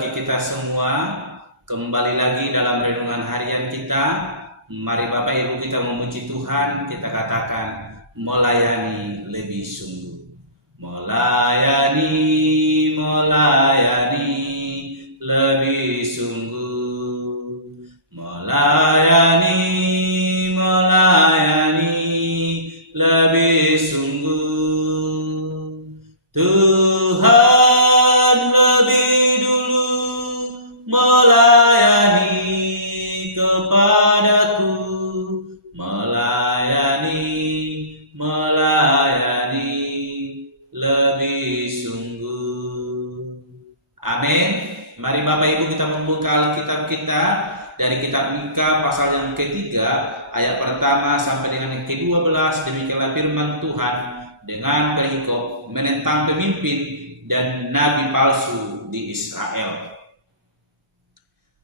bagi kita semua. Kembali lagi dalam renungan harian kita. Mari Bapak Ibu kita memuji Tuhan. Kita katakan melayani lebih sungguh. Melayani, melayani lebih sungguh. Melayani, melayani lebih sungguh. Tuhan lebih dulu melayani kepadaku, melayani lebih sungguh. Amin. Mari Bapak Ibu kita membuka Alkitab kita dari kitab Mika pasal yang ketiga ayat pertama sampai dengan yang ke-12. Demikianlah firman Tuhan dengan perikop menentang pemimpin dan nabi palsu di Israel.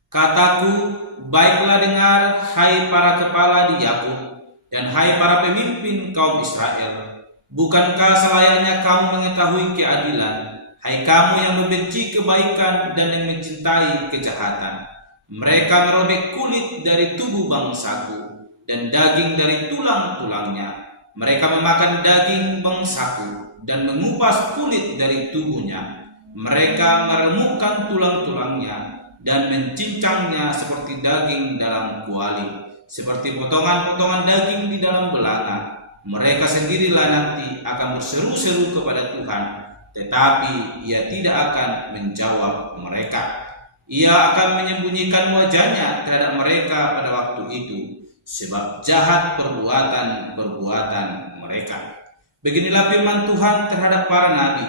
Kataku, baiklah dengar, hai para kepala di Yakub, dan hai para pemimpin kaum Israel. Bukankah selayaknya kamu mengetahui keadilan, hai kamu yang membenci kebaikan dan yang mencintai kejahatan? Mereka merobek kulit dari tubuh bangsaku dan daging dari tulang-tulangnya. Mereka memakan daging bangsaku dan mengupas kulit dari tubuhnya. Mereka meremukkan tulang-tulangnya dan mencincangnya seperti daging dalam kuali, seperti potongan-potongan daging di dalam belanga. Mereka sendirilah nanti akan berseru-seru kepada Tuhan, tetapi Ia tidak akan menjawab mereka. Ia akan menyembunyikan wajahnya terhadap mereka pada waktu itu, sebab jahat perbuatan-perbuatan mereka. Beginilah firman Tuhan terhadap para nabi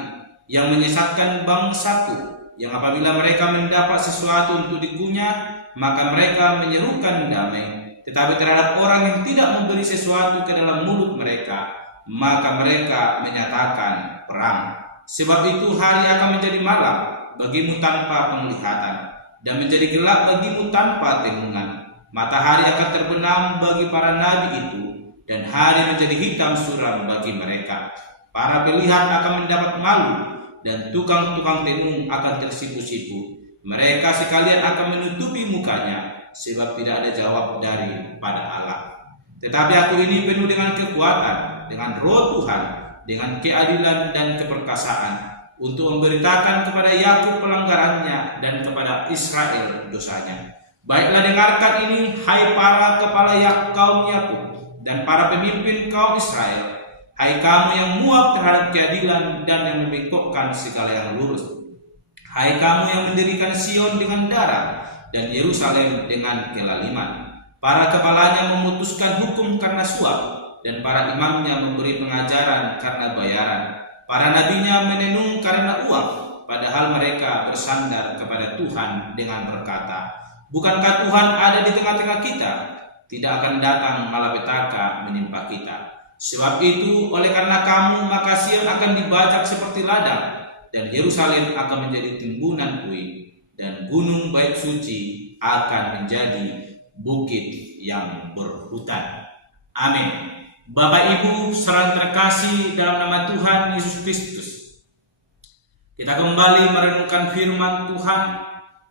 yang menyesatkan bangsaku, yang apabila mereka mendapat sesuatu untuk dikunyah, maka mereka menyerukan damai. Tetapi terhadap orang yang tidak memberi sesuatu ke dalam mulut mereka, maka mereka menyatakan perang. Sebab itu hari akan menjadi malam bagimu tanpa penglihatan, dan menjadi gelap bagimu tanpa tenungan. Matahari akan terbenam bagi para nabi itu, dan hari menjadi hitam suram bagi mereka. Para pelihat akan mendapat malu, dan tukang-tukang tenung akan tersipu-sipu. Mereka sekalian akan menutupi mukanya, sebab tidak ada jawab daripada Allah. Tetapi aku ini penuh dengan kekuatan, dengan roh Tuhan, dengan keadilan dan keperkasaan, untuk memberitakan kepada Yakub pelanggarannya dan kepada Israel dosanya. Baiklah dengarkan ini, hai para kepala kaum Yakub dan para pemimpin kaum Israel, hai kamu yang muak terhadap keadilan dan yang membengkokkan segala yang lurus, hai kamu yang mendirikan Sion dengan darah dan Yerusalem dengan kelaliman. Para kepalanya memutuskan hukum karena suap, dan para imamnya memberi pengajaran karena bayaran. Para nabinya menenung karena uang, padahal mereka bersandar kepada Tuhan dengan berkata, bukankah Tuhan ada di tengah-tengah kita? Tidak akan datang malapetaka menimpa kita. Sebab itu, oleh karena kamu, maka Sion akan dibajak seperti ladang, dan Yerusalem akan menjadi timbunan puing, dan gunung bait suci akan menjadi bukit yang berhutan. Amin. Bapak Ibu saudara terkasih dalam nama Tuhan Yesus Kristus, kita kembali merenungkan firman Tuhan,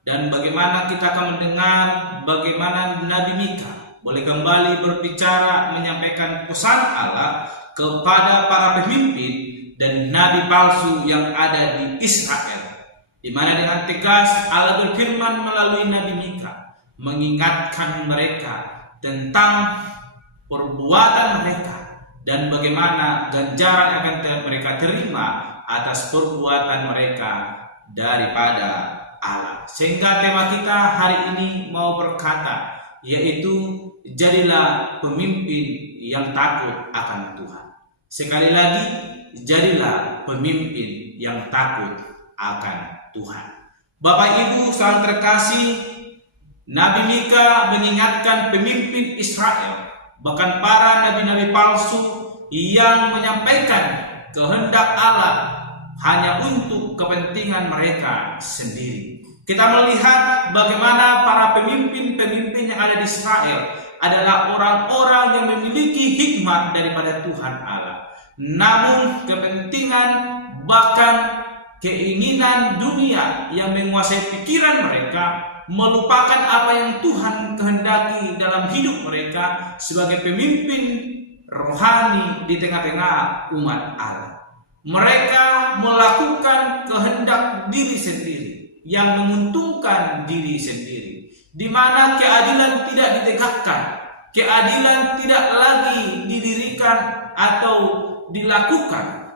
dan bagaimana kita akan mendengar bagaimana Nabi Mika boleh kembali berbicara menyampaikan pesan Allah kepada para pemimpin dan nabi palsu yang ada di Israel, di mana dengan tegas Allah berfirman melalui Nabi Mika mengingatkan mereka tentang perbuatan mereka dan bagaimana ganjaran akan mereka terima atas perbuatan mereka daripada Allah. Sehingga tema kita hari ini mau berkata, yaitu jadilah pemimpin yang takut akan Tuhan. Sekali lagi, jadilah pemimpin yang takut akan Tuhan. Bapak Ibu saudara terkasih, Nabi Mika mengingatkan pemimpin Israel, bahkan para nabi-nabi palsu yang menyampaikan kehendak Allah hanya untuk kepentingan mereka sendiri. Kita melihat bagaimana para pemimpin-pemimpin yang ada di Israel adalah orang-orang yang memiliki hikmat daripada Tuhan Allah. Namun kepentingan bahkan keinginan dunia yang menguasai pikiran mereka, melupakan apa yang Tuhan kehendaki dalam hidup mereka sebagai pemimpin rohani di tengah-tengah umat Allah. Mereka melakukan kehendak diri sendiri yang menguntungkan diri sendiri, di mana keadilan tidak ditegakkan, keadilan tidak lagi didirikan atau dilakukan.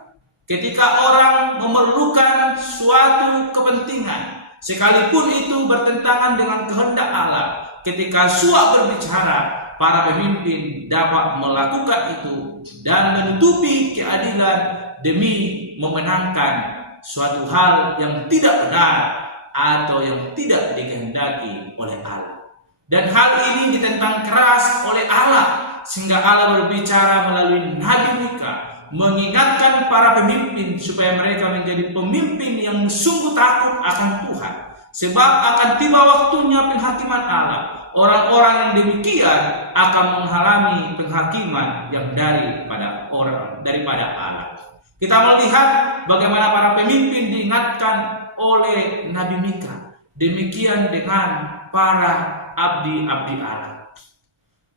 Ketika orang memerlukan suatu kepentingan, sekalipun itu bertentangan dengan kehendak Allah, ketika suak berbicara, para pemimpin dapat melakukan itu dan menutupi keadilan demi memenangkan suatu hal yang tidak benar atau yang tidak dikehendaki oleh Allah. Dan hal ini ditentang keras oleh Allah, sehingga Allah berbicara melalui Nabi Mika, mengingatkan para pemimpin supaya mereka menjadi pemimpin yang sungguh takut akan Tuhan, sebab akan tiba waktunya penghakiman Allah. Orang-orang yang demikian akan menghalangi penghakiman yang daripada Allah. Kita melihat bagaimana para pemimpin diingatkan oleh Nabi Mika. Demikian dengan para abdi-abdi Allah.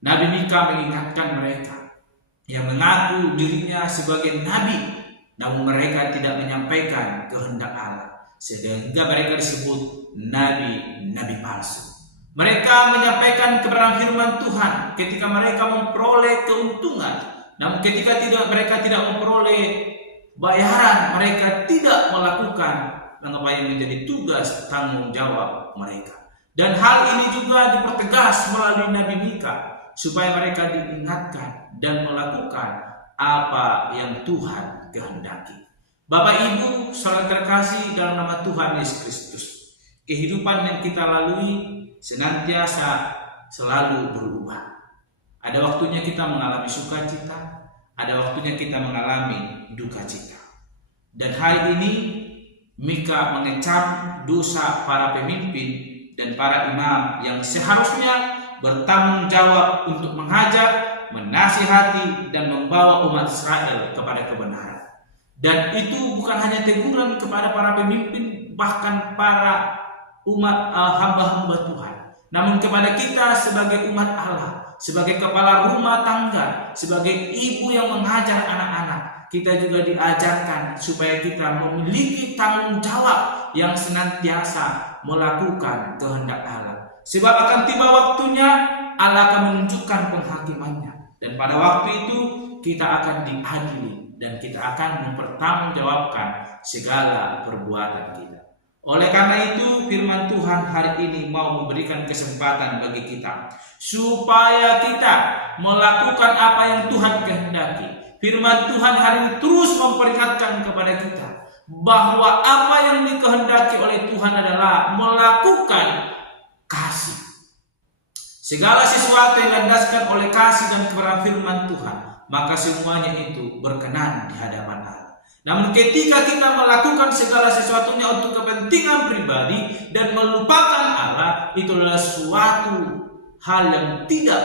Nabi Mika mengingatkan mereka yang mengaku dirinya sebagai nabi, namun mereka tidak menyampaikan kehendak Allah, sehingga mereka disebut nabi-nabi palsu. Mereka menyampaikan kebenaran firman Tuhan ketika mereka memperoleh keuntungan, namun ketika mereka tidak memperoleh bayaran, mereka tidak melakukan apa yang menjadi tugas tanggung jawab mereka. Dan hal ini juga dipertegas melalui Nabi Mika, supaya mereka diingatkan dan melakukan apa yang Tuhan kehendaki. Bapak Ibu saudara terkasih dalam nama Tuhan Yesus Kristus, kehidupan yang kita lalui senantiasa selalu berubah. Ada waktunya kita mengalami sukacita, ada waktunya kita mengalami duka cita. Dan hari ini Mika mengecam dosa para pemimpin dan para imam yang seharusnya bertanggung jawab untuk mengajar, menasihati, dan membawa umat Israel kepada kebenaran. Dan itu bukan hanya teguran kepada para pemimpin, bahkan para umat hamba-hamba Tuhan, namun kepada kita sebagai umat Allah, sebagai kepala rumah tangga, sebagai ibu yang mengajar anak-anak, kita juga diajarkan supaya kita memiliki tanggung jawab yang senantiasa melakukan kehendak Allah. Sebab akan tiba waktunya Allah akan menunjukkan penghakimannya, dan pada waktu itu kita akan diadili dan kita akan mempertanggungjawabkan segala perbuatan kita. Oleh karena itu firman Tuhan hari ini mau memberikan kesempatan bagi kita supaya kita melakukan apa yang Tuhan kehendaki. Firman Tuhan hari ini terus memperingatkan kepada kita bahwa apa yang dikehendaki oleh Tuhan adalah melakukan kasih. Segala sesuatu yang dilandaskan oleh kasih dan kebenaran firman Tuhan, maka semuanya itu berkenan di hadapan Allah. Namun ketika kita melakukan segala sesuatunya untuk kepentingan pribadi dan melupakan Allah, itu adalah suatu hal yang tidak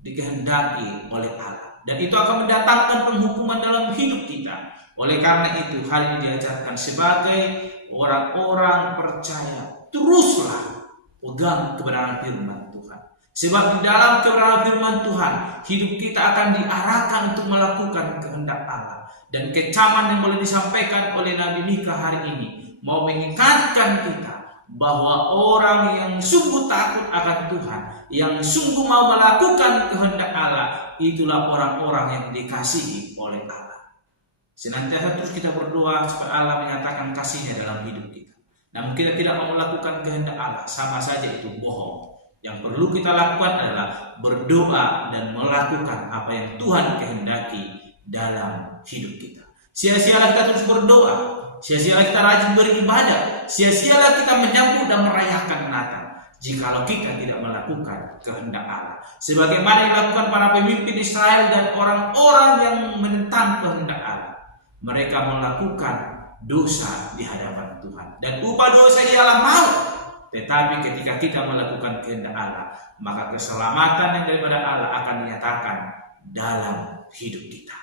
dikehendaki oleh Allah, dan itu akan mendatangkan penghukuman dalam hidup kita. Oleh karena itu hari ini diajarkan sebagai orang-orang percaya, teruslah pegang kebenaran firman Tuhan. Sebab di dalam kebenaran firman Tuhan, hidup kita akan diarahkan untuk melakukan kehendak Allah. Dan kecaman yang boleh disampaikan oleh Nabi Mika hari ini mau mengingatkan kita bahwa orang yang sungguh takut akan Tuhan, yang sungguh mau melakukan kehendak Allah, itulah orang-orang yang dikasihi oleh Allah. Senantiasa terus kita berdoa supaya Allah menyatakan kasih-Nya dalam hidup kita. Namun kita tidak mau melakukan kehendak Allah, sama saja itu bohong. Yang perlu kita lakukan adalah berdoa dan melakukan apa yang Tuhan kehendaki dalam hidup kita. Sia-sialah kita terus berdoa, sia-sialah kita rajin beribadah, sia-sialah kita menyambut dan merayakan Natal jikalau kita tidak melakukan kehendak Allah. Sebagaimana yang dilakukan para pemimpin Israel dan orang-orang yang menentang kehendak Allah. Mereka melakukan dosa di hadapan Tuhan, dan upah dosa ialah maut. Tetapi ketika kita melakukan kehendak Allah, maka keselamatan yang daripada Allah akan dinyatakan dalam hidup kita.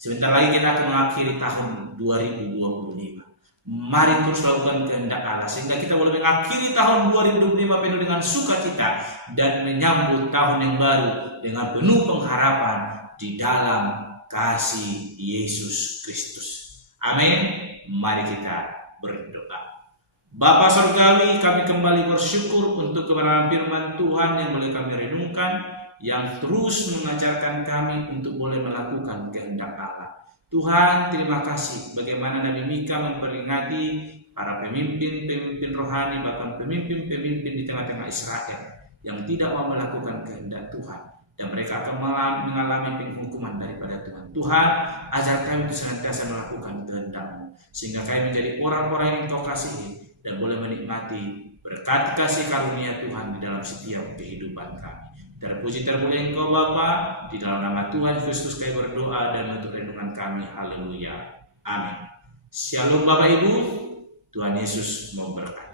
Sebentar lagi kita akan mengakhiri tahun 2025. Mari terus lakukan kehendak Allah sehingga kita boleh mengakhiri tahun 2025 penuh dengan sukacita dan menyambut tahun yang baru dengan penuh pengharapan di dalam kasih Yesus Kristus. Amin. Mari kita berdoa. Bapa Surgawi, kami kembali bersyukur untuk kebenaran firman Tuhan yang boleh kami renungkan, yang terus mengajarkan kami untuk boleh melakukan kehendak Allah. Tuhan, terima kasih bagaimana Nabi Mika memperingati para pemimpin rohani, bahkan pemimpin-pemimpin di tengah-tengah Israel yang tidak mau melakukan kehendak Tuhan, dan mereka akan mengalami penghukuman daripada Tuhan. Tuhan, ajar kami untuk senantiasa melakukan kehendak-Mu, sehingga kami menjadi orang-orang yang Kau kasihi dan boleh menikmati berkat kasih karunia Tuhan di dalam setiap kehidupan kami. Terpuji termulia Engkau Bapa, di dalam nama Tuhan Kristus kami berdoa dan untuk renungan kami. Haleluya. Amin. Shalom Bapak Ibu, Tuhan Yesus memberkati.